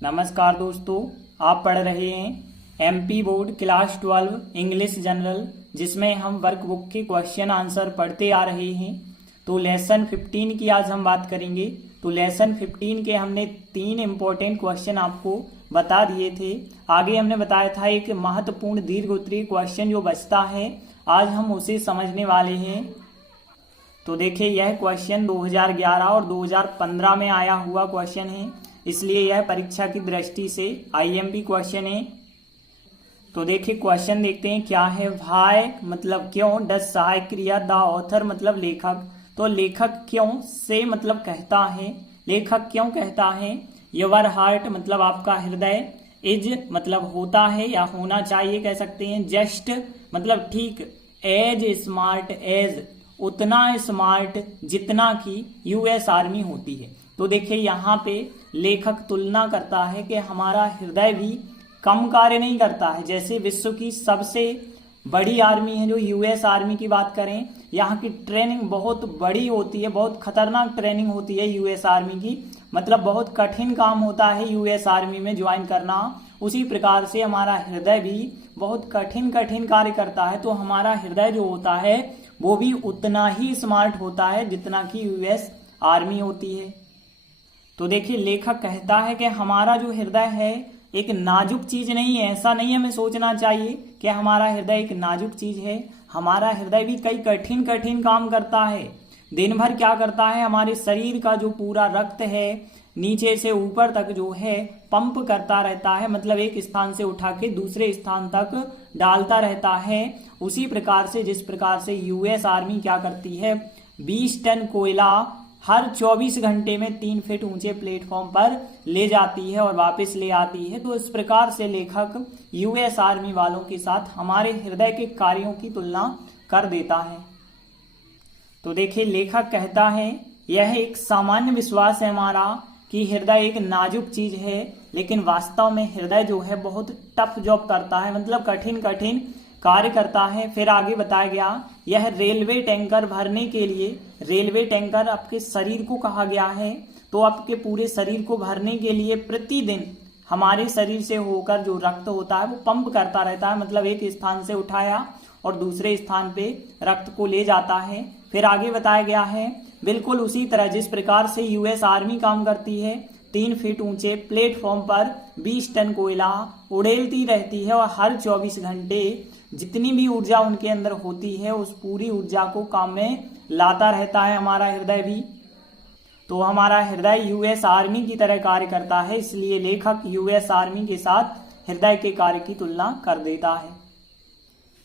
नमस्कार दोस्तों, आप पढ़ रहे हैं MP board class 12 English general, जिसमें हम वर्कबुक के क्वेश्चन आंसर पढ़ते आ रहे हैं। तो लेसन 15 की आज हम बात करेंगे। तो लेसन 15 के हमने 3 इंपॉर्टेंट क्वेश्चन आपको बता दिए थे। आगे हमने बताया था एक महत्वपूर्ण दीर्घ उत्तरीय क्वेश्चन जो बचता है, आज हम उसे समझने वाले हैं। तो देखिए, यह क्वेश्चन 2011 और 2015 में आया हुआ क्वेश्चन है, इसलिए यह परीक्षा की दृष्टि से आईएमपी क्वेश्चन है। तो देखिए क्वेश्चन देखते हैं क्या है। व्हाई मतलब क्यों, डज सहायक क्रिया, द ऑथर मतलब लेखक। तो लेखक क्यों से मतलब कहता है, लेखक क्यों कहता है। योर हार्ट मतलब आपका हृदय, इज मतलब होता है या होना चाहिए कह सकते हैं। जस्ट मतलब ठीक, एज स्मार्ट एज उतना स्मार्ट जितना कि यूएस आर्मी होती है। तो देखिए यहाँ पे लेखक तुलना करता है कि हमारा हृदय भी कम कार्य नहीं करता है। जैसे विश्व की सबसे बड़ी आर्मी है जो यूएस आर्मी की बात करें, यहाँ की ट्रेनिंग बहुत बड़ी होती है, बहुत खतरनाक ट्रेनिंग होती है यूएस आर्मी की, मतलब बहुत कठिन काम होता है यूएस आर्मी में ज्वाइन करना। उसी प्रकार से हमारा हृदय भी बहुत कठिन कार्य करता है। तो हमारा हृदय जो होता है वो भी उतना ही स्मार्ट होता है जितना कि यूएस आर्मी होती है। तो देखिए लेखक कहता है कि हमारा जो हृदय है एक नाजुक चीज नहीं है। ऐसा नहीं हमें सोचना चाहिए कि हमारा हृदय एक नाजुक चीज है। हमारा हृदय भी कई कठिन काम करता है। दिन भर क्या करता है, हमारे शरीर का जो पूरा रक्त है नीचे से ऊपर तक जो है पंप करता रहता है, मतलब एक स्थान से उठा के दूसरे स्थान तक डालता रहता है। उसी प्रकार से जिस प्रकार से यूएस आर्मी क्या करती है, 20 टन कोयला हर 24 घंटे में 3 फीट ऊंचे प्लेटफॉर्म पर ले जाती है और वापस ले आती है। तो इस प्रकार से लेखक यूएस आर्मी वालों के साथ हमारे हृदय के कार्यों की तुलना कर देता है। तो देखिए लेखक कहता है यह एक सामान्य विश्वास है हमारा कि हृदय एक नाजुक चीज है, लेकिन वास्तव में हृदय जो है बहुत टफ जॉब करता है, मतलब कठिन कार्य करता है। फिर आगे बताया गया यह रेलवे टैंकर भरने के लिए, रेलवे टैंकर आपके शरीर को कहा गया है, तो आपके पूरे शरीर को भरने के लिए प्रतिदिन हमारे शरीर से होकर जो रक्त होता है वो पंप करता रहता है, मतलब एक स्थान से उठाया और दूसरे स्थान पे रक्त को ले जाता है। फिर आगे बताया गया है बिल्कुल उसी तरह जिस प्रकार से यूएस आर्मी काम करती है, 3 फीट ऊंचे प्लेटफॉर्म पर 20 टन कोयला उड़ेलती रहती है और हर 24 घंटे जितनी भी ऊर्जा उनके अंदर होती है उस पूरी ऊर्जा को काम में लाता रहता है हमारा हृदय भी। तो हमारा हृदय यूएस आर्मी की तरह कार्य करता है, इसलिए लेखक यूएस आर्मी के साथ हृदय के कार्य की तुलना कर देता है।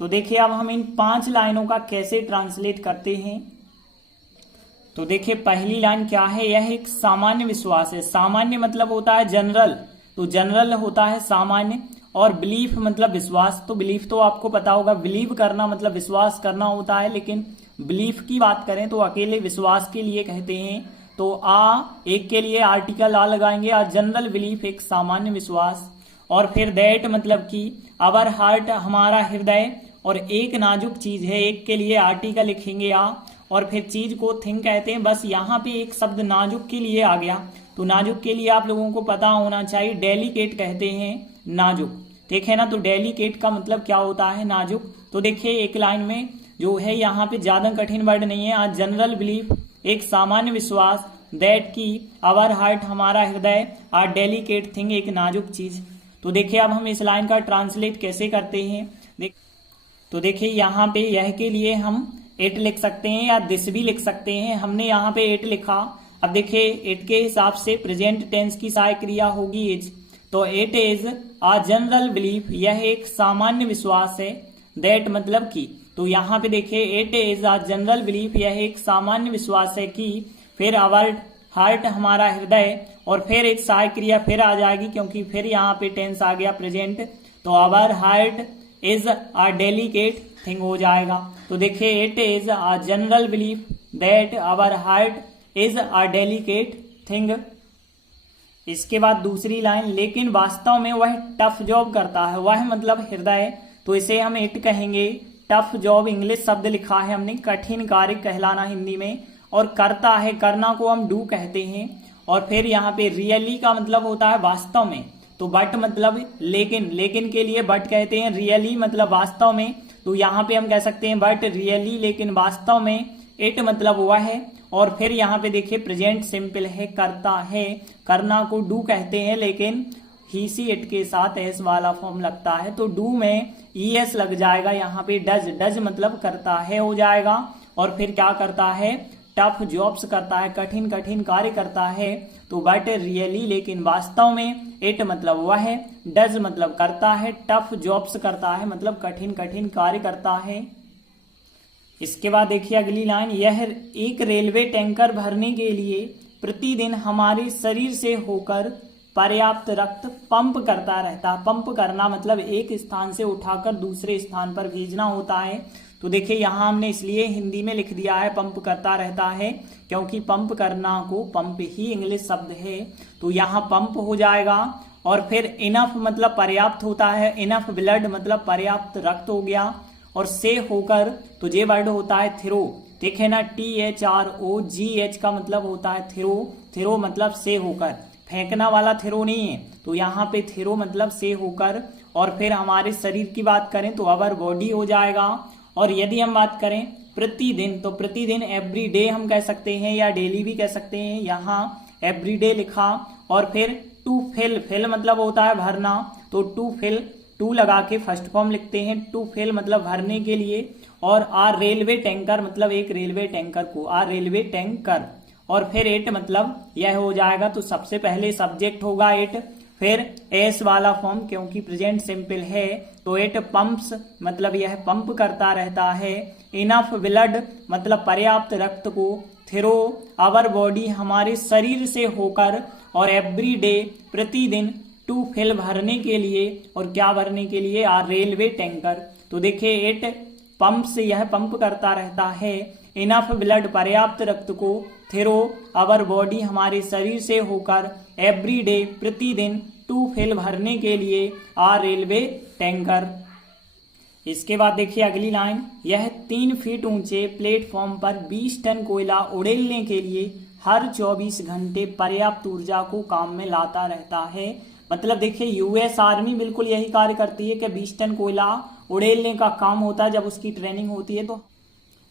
तो देखिए अब हम इन 5 लाइनों का कैसे ट्रांसलेट करते हैं। तो देखिए पहली लाइन क्या है, यह एक सामान्य विश्वास है। सामान्य मतलब होता है जनरल, तो जनरल होता है सामान्य। और बिलीफ मतलब विश्वास, तो बिलीफ तो आपको पता होगा, बिलीव करना मतलब विश्वास करना होता है, लेकिन बिलीफ की बात करें तो अकेले विश्वास के लिए कहते हैं। तो एक के लिए आर्टिकल आ लगाएंगे, जनरल बिलीफ एक सामान्य विश्वास। और फिर दैट मतलब कि अवर हार्ट हमारा हृदय, और एक नाजुक चीज है, एक के लिए आर्टिकल लिखेंगे और फिर चीज को थिंग कहते हैं। बस यहाँ पे एक शब्द नाजुक के लिए आ गया, तो नाजुक के लिए आप लोगों को पता होना चाहिए, डेलिकेट कहते हैं नाजुक, ठीक है ना। तो डेलिकेट का मतलब क्या होता है, नाजुक। तो देखिए एक लाइन में जो है यहाँ पे ज्यादा कठिन वर्ड नहीं है। आज जनरल बिलीफ एक सामान्य विश्वास, दैट की आवर हार्ट हमारा हृदय, आर डेलिकेट थिंग एक नाजुक चीज। तो देखिए अब हम इस लाइन का ट्रांसलेट कैसे करते हैं। तो देखिए यहाँ पे यह के लिए हम इट लिख सकते हैं या दिस भी लिख सकते हैं। हमने यहाँ पे इट लिखा। अब देखिए इट के हिसाब से प्रेजेंट टेंस की सहायक क्रिया होगी इज, तो it is a general belief, यह एक सामान्य विश्वास है। दैट मतलब कि, तो यहाँ पे देखिए it is a general belief, यह एक सामान्य विश्वास है कि, फिर आवर हार्ट हमारा हृदय, और फिर एक सहायक क्रिया फिर आ जाएगी क्योंकि फिर यहाँ पे टेंस आ गया प्रेजेंट, तो our heart is a delicate thing हो जाएगा। तो देखिए it is a general belief that our heart is a delicate thing. इसके बाद दूसरी लाइन, लेकिन वास्तव में वह टफ जॉब करता है। वह मतलब हृदय, तो इसे हम इट कहेंगे। टफ जॉब इंग्लिश शब्द लिखा है हमने, कठिन कार्य कहलाना हिंदी में, और करता है, करना को हम डू कहते हैं। और फिर यहाँ पे रियली का मतलब होता है वास्तव में, तो बट मतलब लेकिन, लेकिन के लिए बट कहते हैं, रियली मतलब वास्तव में, तो यहाँ पे हम कह सकते हैं बट रियली लेकिन वास्तव में, इट मतलब वह है। और फिर यहाँ पे देखिए प्रेजेंट सिंपल है, करता है, करना को डू कहते हैं लेकिन ही सी इट के साथ एस वाला फॉर्म लगता है, तो डू में ईएस लग जाएगा, यहाँ पे डज, डज मतलब करता है हो जाएगा। और फिर क्या करता है, टफ जॉब्स करता है, कठिन कठिन कार्य करता है, तो बट रियली लेकिन वास्तव में, इट मतलब वह है, डज मतलब करता है, टफ जॉब्स करता है मतलब कठिन कठिन कार्य करता है। इसके बाद देखिए अगली लाइन, यह एक रेलवे टैंकर भरने के लिए प्रतिदिन हमारे शरीर से होकर पर्याप्त रक्त पंप करता रहता है। पंप करना मतलब एक स्थान से उठाकर दूसरे स्थान पर भेजना होता है। तो देखिए यहाँ हमने इसलिए हिंदी में लिख दिया है पंप करता रहता है, क्योंकि पंप करना को पंप ही इंग्लिश शब्द है, तो यहाँ पंप हो जाएगा। और फिर इनफ मतलब पर्याप्त होता है, इनफ ब्लड मतलब पर्याप्त रक्त हो गया। और से होकर तो ये वर्ड होता है थ्रो, देखे ना, THROGH का मतलब होता है थ्रो, थ्रो मतलब से होकर, फेंकना वाला थ्रो नहीं है, तो यहाँ पे थ्रो मतलब से होकर। और फिर हमारे शरीर की बात करें तो अवर बॉडी हो जाएगा। और यदि हम बात करें प्रतिदिन, तो प्रतिदिन एवरी डे हम कह सकते हैं या डेली भी कह सकते हैं, यहाँ एवरी डे लिखा। और फिर टू फिल, फिल मतलब होता है भरना, तो टू फिल, टू लगा के फर्स्ट फॉर्म लिखते हैं, टू फिल मतलब भरने के लिए। और आर रेलवे टैंकर मतलब एक रेलवे टैंकर को, आर रेलवे टैंकर। और फिर इट मतलब यह हो जाएगा, तो सबसे पहले सब्जेक्ट होगा इट, फिर एस वाला फॉर्म क्योंकि प्रेजेंट सिंपल है, तो इट पंप्स मतलब यह पंप करता रहता है। इनफ ब्लड मतलब पर्याप्त रक्त को, थ्रो आवर बॉडी हमारे शरीर से होकर, और एवरी डे प्रतिदिन, टू फिल भरने के लिए, और क्या भरने के लिए, आर रेलवे टैंकर। तो देखिए इट पंप से यह पंप करता रहता है, इनफ ब्लड पर्याप्त रक्त को, थ्रो आवर बॉडी हमारे शरीर से होकर, एवरी डे प्रतिदिन, टू फिल भरने के लिए, आर रेलवे टैंकर। इसके बाद देखिए अगली लाइन, यह 3 फीट ऊंचे प्लेटफॉर्म पर 20 टन कोयला उड़ेलने के लिए हर 24 घंटे पर्याप्त ऊर्जा को काम में लाता रहता है। मतलब देखिए यूएस आर्मी बिल्कुल यही कार्य करती है कि 20 टन कोयला उड़ेलने का काम होता है जब उसकी ट्रेनिंग होती है। तो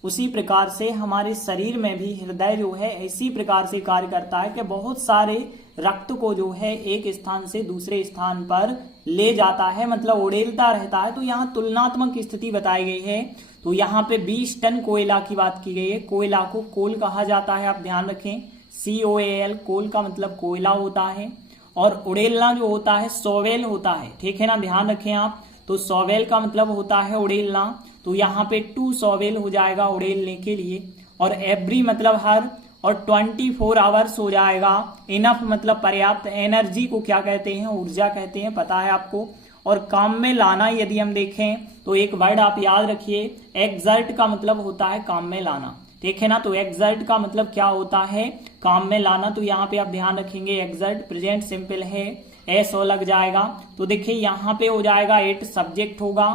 उसी प्रकार से हमारे शरीर में भी हृदय जो है इसी प्रकार से कार्य करता है कि बहुत सारे रक्त को जो है एक स्थान से दूसरे स्थान पर ले जाता है, मतलब उड़ेलता रहता है। तो यहाँ तुलनात्मक स्थिति बताई गई है। तो यहाँ पे 20 टन कोयला की बात की गई है। कोयला को कोल कहा जाता है, आप ध्यान रखें, COAL, कोल का मतलब कोयला होता है। और उड़ेलना जो होता है सोवेल होता है, ठीक है ना, ध्यान रखें आप। तो सोवेल का मतलब होता है उड़ेलना, तो यहाँ पे 2 सोवेल हो जाएगा उड़ेलने के लिए। और एवरी मतलब हर, और 24 आवर्स हो जाएगा। इनफ मतलब पर्याप्त, एनर्जी को क्या कहते हैं, ऊर्जा कहते हैं, पता है आपको। और काम में लाना यदि हम देखें तो एक वर्ड आप याद रखिए, एक्सर्ट का मतलब होता है काम में लाना, ठीक है ना। तो एक्सर्ट का मतलब क्या होता है, काम में लाना। तो यहाँ पे आप ध्यान रखेंगे एक्सर्ट प्रेजेंट सिंपल है, एस ओ लग जाएगा। तो देखिए यहाँ पे हो जाएगा 8 सब्जेक्ट होगा,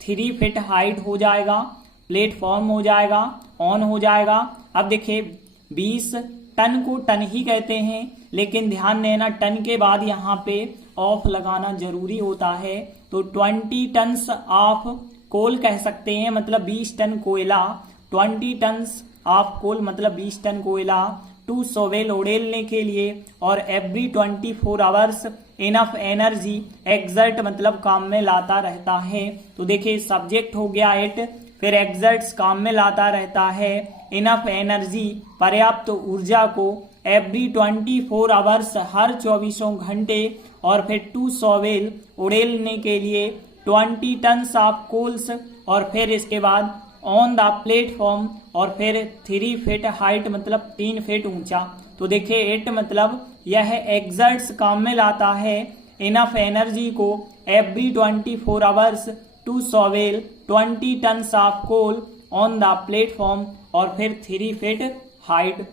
3 फीट हाइट हो जाएगा, प्लेटफॉर्म हो जाएगा, ऑन हो जाएगा। अब देखिए 20 टन को टन ही कहते हैं, लेकिन ध्यान देना टन के बाद यहाँ पे ऑफ लगाना जरूरी होता है। तो 20 टन्स ऑफ कोल कह सकते हैं, मतलब 20 टन कोयला, 20 टन्स ऑफ कोल मतलब 20 टन कोयला, 2 सोवेल उड़ेलने के लिए, और every 24 hours enough energy, exert मतलब काम में लाता रहता है। तो देखिए सब्जेक्ट हो गया इट, फिर एक्सर्ट्स काम में लाता रहता है, इनफ एनर्जी पर्याप्त ऊर्जा को, एवरी 24 आवर्स हर 24 घंटे, और फिर 2 सोवेल उड़ेलने के लिए, 20 टन्स ऑफ कोल्स, और फिर इसके बाद ऑन द प्लेटफॉर्म, और फिर 3 फीट हाइट मतलब 3 फीट ऊंचा। तो देखिए इट मतलब यह एक्सर्ट्स काम में लाता है इनफ एनर्जी को, एवरी 24 आवर्स, 2 सोवेल, 20 tons of coal on the platform, और फिर 3 फीट हाइट।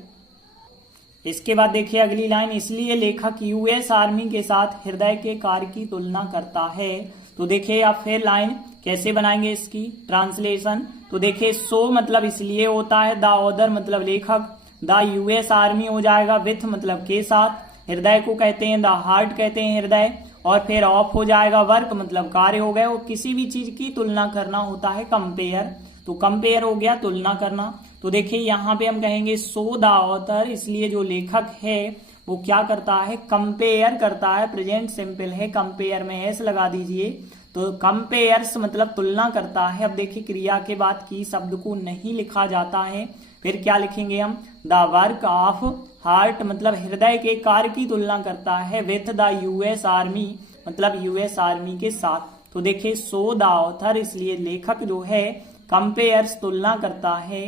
इसके बाद देखिए अगली लाइन, इसलिए लेखक यूएस आर्मी के साथ हृदय के कार्य की तुलना करता है। तो देखिए आप फिर लाइन कैसे बनाएंगे इसकी ट्रांसलेशन। तो देखिए सो मतलब इसलिए होता है, द ऑथर मतलब लेखक, द यूएस आर्मी हो जाएगा विथ मतलब के साथ, हृदय को कहते हैं द हार्ट कहते हैं हृदय, और फिर ऑफ हो जाएगा वर्क मतलब कार्य हो गया। और किसी भी चीज की तुलना करना होता है कंपेयर, तो कंपेयर हो गया तुलना करना। तो देखिए यहाँ पे हम कहेंगे सो द ऑथर, इसलिए जो लेखक है वो क्या करता है, कंपेयर करता है, प्रेजेंट सिंपल है, कंपेयर में एस लगा दीजिए। तो कंपेयर्स मतलब तुलना करता है। अब देखिए क्रिया के बाद की शब्द को नहीं लिखा जाता है, फिर क्या लिखेंगे हम, द वर्क ऑफ हार्ट मतलब हृदय के कार्य की तुलना करता है विथ द यूएस आर्मी मतलब यूएस आर्मी के साथ। तो देखिए सो द ऑथर, इसलिए लेखक जो है कंपेयर्स तुलना करता है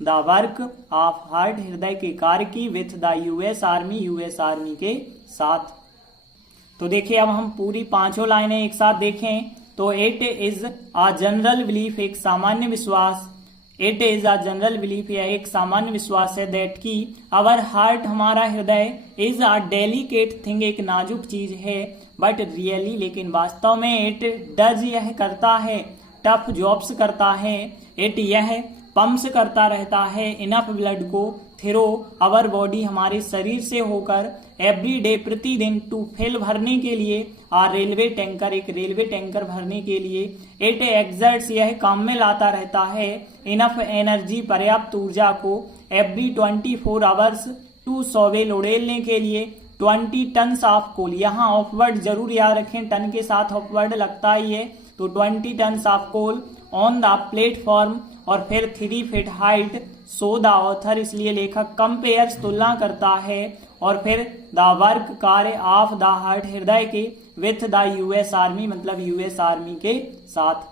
द वर्क ऑफ हार्ट हृदय के कार्य की विथ द यूएस आर्मी के साथ। तो देखिए अब हम पूरी पांचों लाइनें एक साथ देखें। तो it is a general belief, एक सामान्य विश्वास, it is a general belief यह एक सामान्य विश्वास है, दैट की आवर हार्ट हमारा हृदय इज अ डेलिकेट थिंग एक नाजुक चीज है, बट रियली लेकिन वास्तव में, इट डज यह करता है, टफ जॉब्स करता है, इट यह पंप्स करता रहता है, इनफ ब्लड को थ्रो अवर बॉडी हमारे शरीर से होकर, एवरी डे प्रतिदिन, टू फिल भरने के लिए, आ रेलवे टैंकर एक रेलवे टैंकर भरने के लिए, इट एग्जर्ट्स यह काम में लाता रहता है, इनफ एनर्जी पर्याप्त ऊर्जा को, एवरी 24 आवर्स, टू सॉवेल उड़ेलने के लिए, 20 टन्स ऑफ कोल, यहाँ ऑफवर्ड जरूर याद रखें, टन के साथ ऑफवर्ड लगता ही है, तो 20 tons of coal on the platform, और फिर 3 feet height, so the author इसलिए लेखक कंपेयर्स तुलना करता है, और फिर द वर्क कार्य ऑफ द हार्ट हृदय के विथ द यूएस आर्मी मतलब यूएस आर्मी के साथ।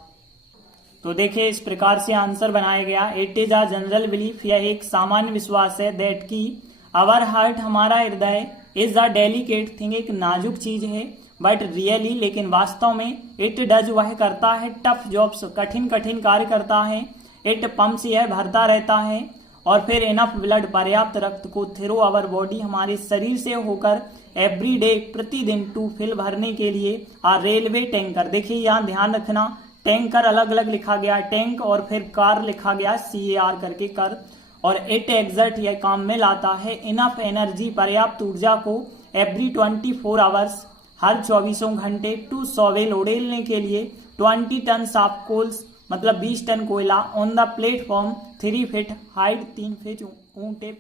तो देखिए इस प्रकार से आंसर बनाया गया। It is a general belief यह एक सामान्य विश्वास है, दैट की आवर हार्ट हमारा हृदय इज अ डेलिकेट थिंग एक नाजुक चीज है, बट रियली लेकिन वास्तव में, इट डज वह करता है, टफ जॉब्स कठिन कठिन कार्य करता है, इट पंप्स यह भरता रहता है, और फिर इनफ ब्लड पर्याप्त रक्त को थ्रो आवर बॉडी हमारे शरीर से होकर, एवरी डे प्रतिदिन, टू फिल भरने के लिए, आ रेलवे टैंकर देखिए यहाँ ध्यान रखना, टैंकर अलग अलग लिखा गया, टैंक और फिर कार लिखा गया CAR करके कर, और इट एग्जर्ट यह काम में लाता है, इनफ एनर्जी पर्याप्त ऊर्जा को, एवरी 24 आवर्स हर 24 घंटे, टू सॉवेल उड़ेलने के लिए, 20 टन्स ऑफ कोल्स मतलब 20 टन कोयला, on the platform 3 feet height 3 feet ऊंटे